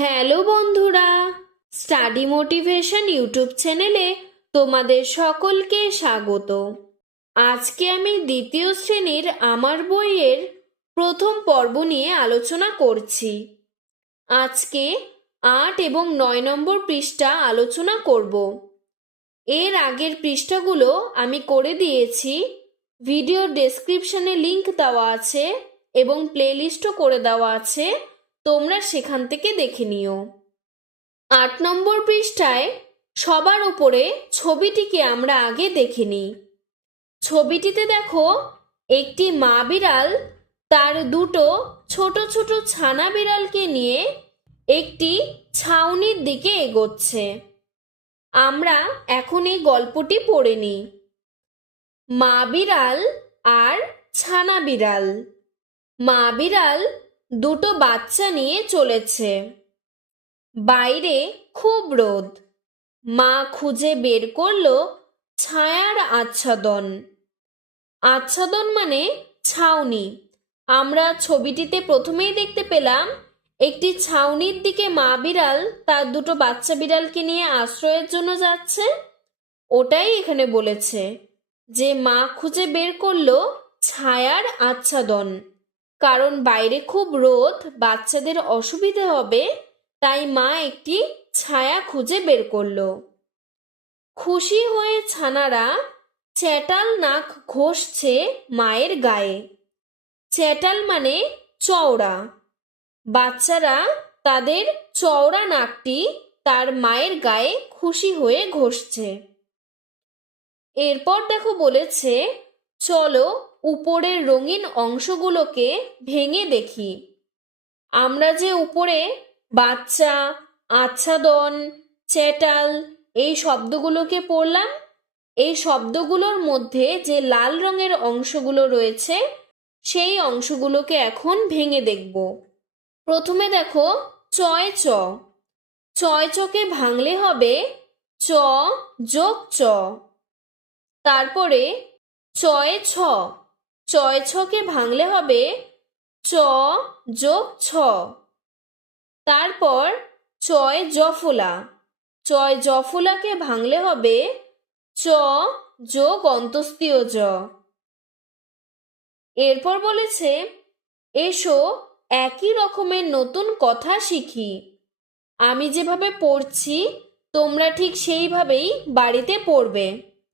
Hello বন্ধুরা, study motivation YouTube চ্যানেলে তোমাদের সকলকে স্বাগত। আজকে আমি দ্বিতীয় শ্রেণীর আমার বইয়ের প্রথম পর্ব নিয়ে আলোচনা করছি। আজকে 8 এবং 9 নম্বর পৃষ্ঠা আলোচনা করব। এর আগের পৃষ্ঠাগুলো আমি করে দিয়েছি, ভিডিও ডেসক্রিপশনে লিংক দেওয়া আছে এবং প্লেলিস্টও করে দেওয়া আছে, তোমরা সেখান থেকে দেখে নিও। 8 নম্বর পৃষ্ঠায় সবার উপরে ছবিটিকে আমরা আগে দেখে নিই। ছবিটিতে দেখো, একটি মা বিড়াল তার দুটো ছোট ছোট ছানা বিড়ালকে নিয়ে একটি ছাউনির দিকে এগোচ্ছে। আমরা এখন এই গল্পটি পড়ে নিই। মা বিড়াল আর ছানা বিড়াল। মা বিড়াল দুটো বাচ্চা নিয়ে চলেছে। বাইরে খুব রোদ। মা খুঁজে বের করলো ছায়ার আচ্ছাদন। আচ্ছাদন মানে ছাউনি। আমরা ছবিটিতে প্রথমেই দেখতে পেলাম একটি ছাউনির দিকে মা বিড়াল তার দুটো বাচ্চা বিড়ালকে নিয়ে আশ্রয়ের জন্য যাচ্ছে। ওটাই এখানে বলেছে যে মা খুঁজে বের করলো ছায়ার আচ্ছাদন, কারণ বাইরে খুব রোদ, বাচ্চাদের অসুবিধে হবে, তাই মা একটি ছায়া খুঁজে বের করলো। খুশি হয়ে ছানারা চ্যাটাল নাক ঘষছে মায়ের গায়ে। চ্যাটাল মানে চওড়া। বাচ্চারা তাদের চওড়া নাকটি তার মায়ের গায়ে খুশি হয়ে ঘষছে। এরপর দেখো বলেছে, চলো উপরের রঙিন অংশগুলোকে ভেঙে দেখি। আমরা যে উপরে বাচ্চা, আচ্ছাদন, চ্যাটাল এই শব্দগুলোকে পড়লাম, এই শব্দগুলোর মধ্যে যে লাল রঙের অংশগুলো রয়েছে সেই অংশগুলোকে এখন ভেঙে দেখব। প্রথমে দেখো চয় চ। চয় চকে ভাঙলে হবে চ যোগ চ। তারপরে চয় ছ। চয় ছকে ভাঙলে হবে চ যোগ ছ। তারপর চয় জফলা। চয় জফলাকে ভাঙলে হবে চ যোগ অন্তস্তীয় জ। এরপর বলেছে, এসো একই রকমের নতুন কথা শিখি। আমি যেভাবে পড়ছি তোমরা ঠিক সেইভাবেই বাড়িতে পড়বে।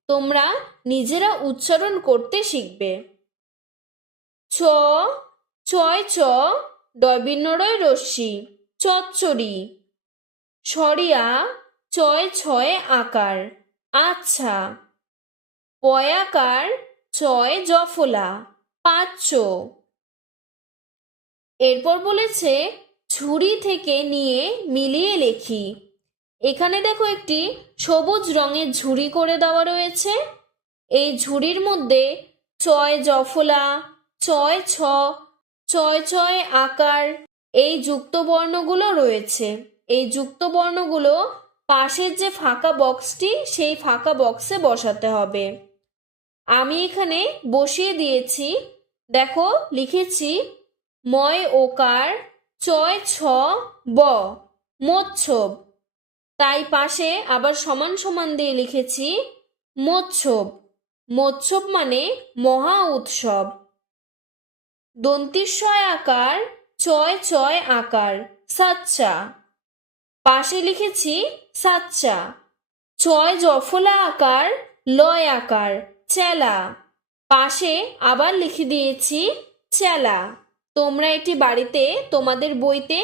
তোমরা নিজেরা উচ্চারণ করতে শিখবে। চ, চয় চ, ডয়বিন্নড়য় রশ্মি, চচ্চড়ি। সরিয়া চয় ছয় আকার, আচ্ছা। পয়াকার চয় জফলা, পাচ্ছ। এরপর বলেছে, ঝুড়ি থেকে নিয়ে মিলিয়ে লেখি। এখানে দেখো একটি সবুজ রঙের ঝুড়ি করে দেওয়া রয়েছে। এই ঝুড়ির মধ্যে চয় জফলা, চয় ছ, চয় ছয় আকার এই যুক্ত বর্ণগুলো রয়েছে। এই যুক্ত বর্ণগুলো পাশের যে ফাঁকা বক্সটি সেই ফাঁকা বক্সে বসাতে হবে। আমি এখানে বসিয়ে দিয়েছি। দেখো লিখেছি ময় ওকার চয় ছ ব, মোচ্ছব। তাই পাশে আবার সমান সমান দিয়ে লিখেছি মোচ্ছব। মোচ্ছব মানে মহা উৎসব। দন্তিস্বয় আকার চয় চয় আকার, সাচ্চা। পাশে লিখেছি সাচ্চা। চয় জফলা আকার লয় আকার, চেলা। পাশে আবার লিখে দিয়েছি চেলা। তোমরা এটি বাড়িতে তোমাদের বইতে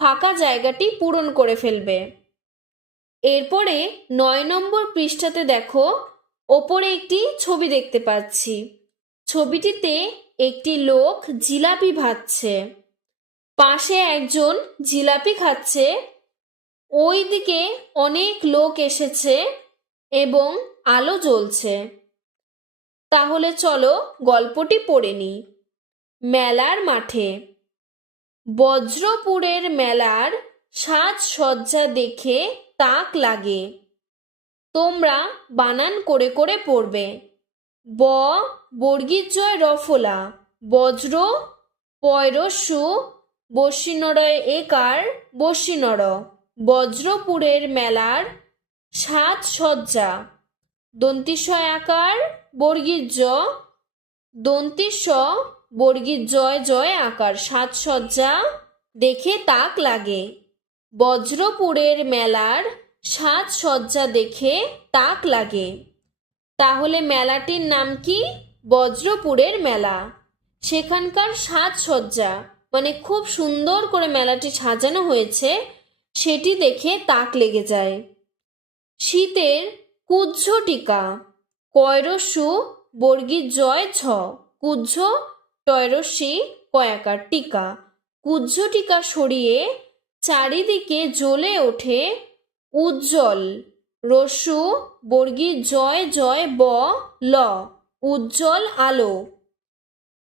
ফাঁকা জায়গাটি পূরণ করে ফেলবে। এরপরে 9 নম্বর পৃষ্ঠাতে দেখো, ওপরে একটি ছবি দেখতে পাচ্ছি। ছবিটিতে একটি লোক জিলাপি ভাজছে। পাশে একজন জিলাপি খাচ্ছে। ওই দিকে অনেক লোক এসেছে এবং আলো জ্বলছে। তাহলে চলো গল্পটি পড়ে নিই। মেলার মাঠে। বজ্রপুরের মেলার সাজসজ্জা দেখে তাক লাগে। তোমরা বানান করে করে পড়বে। ব বর্গীর জয় রফলা, বজ্র পয়রস্যু বস্যিনড়য় একার বস্যিনড়। বজ্রপুরের মেলার সাজসজ্জা। দন্তিস্ব আকার বর্গীর জ, দন্তিস্ব বর্গীর জয় জয় আকার। সাজসজ্জা দেখে তাক লাগে। বজ্রপুরের মেলার সাজসজ্জা দেখে তাক লাগে। তাহলে মেলাটির নাম কি? বজ্রপুরের মেলা। সেখানকার সাজসজ্জা মানে খুব সুন্দর করে মেলাটি সাজানো হয়েছে, সেটি দেখে তাক লেগে যায়। শীতের কুজ্ঝ টিকা। কয়রস্যু বর্গীর জয় ছ, কুজ্ঝ টয়রস্যি কয়াকার টিকা। কুজ্ঝ টিকা সরিয়ে চারিদিকে জ্বলে ওঠে উজ্জ্বল। রস্যু বর্গীর জয় জয় ব ল, উজ্জ্বল আলো।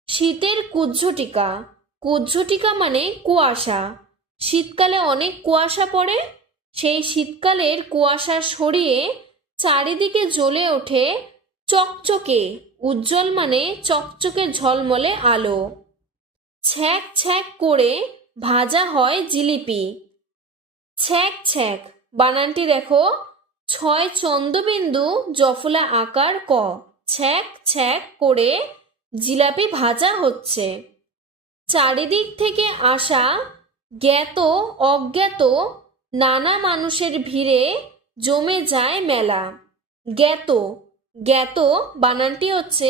শীতের কুজ্ঝ টিকা। কুজ্ঝ টিকা মানে কুয়াশা। শীতকালে অনেক কুয়াশা পড়ে, সেই শীতকালের কুয়াশা সরিয়ে চারিদিকে জ্বলে ওঠে চকচকে। উজ্জ্বল মানে চকচকে ঝলমলে আলো। ছ্যাঁক ছ্যাঁক করে ভাজা হয় জিলিপি। ছ্যাঁক ছ্যাঁক বানানটি দেখো, ছয় চন্দ্রবিন্দু জফলা আকার ক। ছ্যাঁক ছ্যাঁক করে জিলাপি ভাজা হচ্ছে। চারিদিক থেকে আসা জ্ঞাত অজ্ঞাত নানা মানুষের ভিড়ে জমে যায় মেলা। জ্ঞাত, জ্ঞাত বানানটি হচ্ছে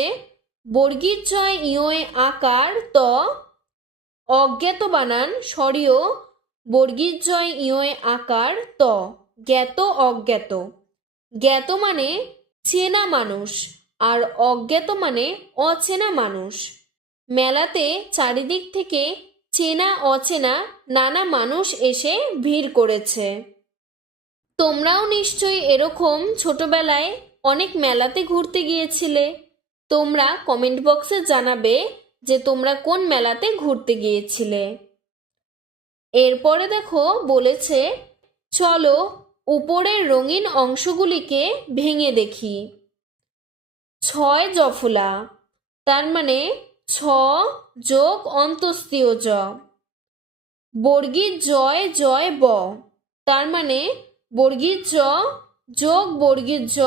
বর্গীর জয় ইয় আকার ত, অজ্ঞাত বানান সরিয় বর্গীর জয় ইয় আকার ত। জ্ঞাত অজ্ঞাত। জ্ঞাত মানে চেনা মানুষ আর অজ্ঞাত মানে অচেনা মানুষ। মেলাতে চারিদিক থেকে চেনা অচেনা নানা মানুষ এসে ভিড় করেছে। তোমরাও নিশ্চয়ই এরকম ছোটবেলায় অনেক মেলাতে ঘুরতে গিয়েছিলে। তোমরা কমেন্ট বক্সে জানাবে যে তোমরা কোন মেলাতে ঘুরতে গিয়েছিলে। এরপরে দেখো বলেছে, চলো উপরের রঙিন অংশগুলিকে ভেঙে দেখি। ছয় জফলা তার মানে ছ যোগ অন্তস্তীয় জ। বর্গীর জয় জয় ব তার মানে বর্গীর জ যোগ বর্গীর জ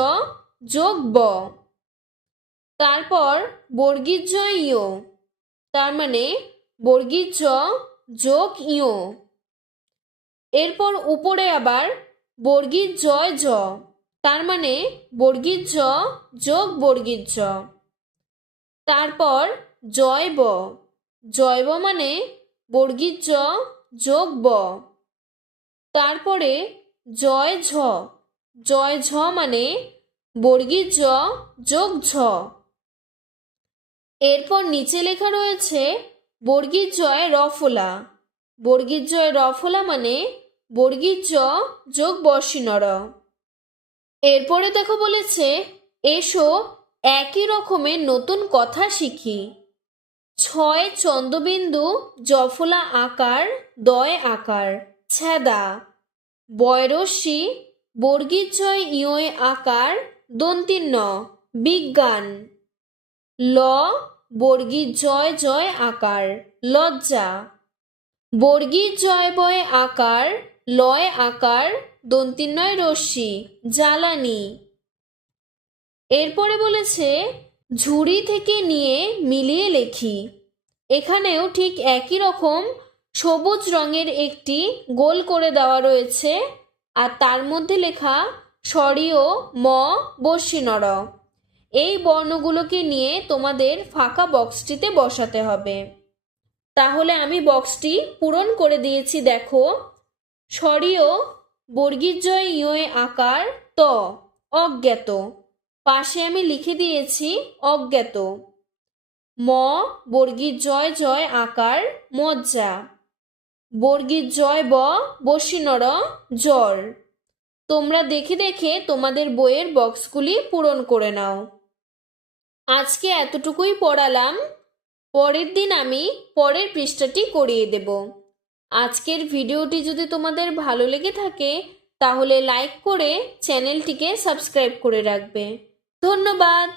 যোগ ব। তারপর বর্গীর জ ইয় তার মানে বর্গীর জ যোগ ইয়। এরপর উপরে আবার বর্গীর জয় জ তার মানে বর্গীর জ যোগ বর্গীর জ। তারপর জয় ব, জয় ব মানে বর্গীর জ যোগ ব। তারপরে জয় ঝ, জয় ঝ মানে বর্গীর জ যোগ ঝ। এরপর নিচে লেখা রয়েছে বর্গীর জয় রফলা। বর্গীর জয় রফলা মানে বর্গীর জ যোগ বর্ষিণর। এরপরে দেখো বলেছে, এসো একই রকমের নতুন কথা শিখি। ছয় চন্দ্রবিন্দু জফলা আকার দয় আকার ছেদা। বয়রস্যি বর্গীর জয় ইয় আকার দন্তিন্ন বিজ্ঞান। ল বর্গীর জয় জয় আকার লজ্জা। বর্গীর জয় বয় আকার লয় আকার দন্তিন্নয় রশ্মি জ্বালানি। এরপরে বলেছে ঝুড়ি থেকে নিয়ে মিলিয়ে লেখি। এখানেও ঠিক একই রকম সবুজ রঙের একটি গোল করে দেওয়া রয়েছে আর তার মধ্যে লেখা স্বরীয় ম বস্যিনর। এই বর্ণগুলোকে নিয়ে তোমাদের ফাঁকা বক্সটিতে বসাতে হবে। তাহলে আমি বক্সটি পূরণ করে দিয়েছি দেখো। স্বরীয় বর্গীর জয় ইয় আকার ত অজ্ঞাত, পাশে আমি লিখে দিয়েছি অজ্ঞাত। ম বর্গীর জয় জয় আকার মজ্জা। বর্গীর জয় ব বস্যিনর জ্বর। তোমরা দেখে দেখে তোমাদের বইয়ের বক্সগুলি পূরণ করে নাও। আজকে এতটুকুই পড়ালাম, পরের দিন আমি পরের পৃষ্ঠাটি করিয়ে দেব। আজকের ভিডিওটি যদি তোমাদের ভালো লেগে থাকে তাহলে লাইক করে চ্যানেলটিকে সাবস্ক্রাইব করে রাখবে। ধন্যবাদ।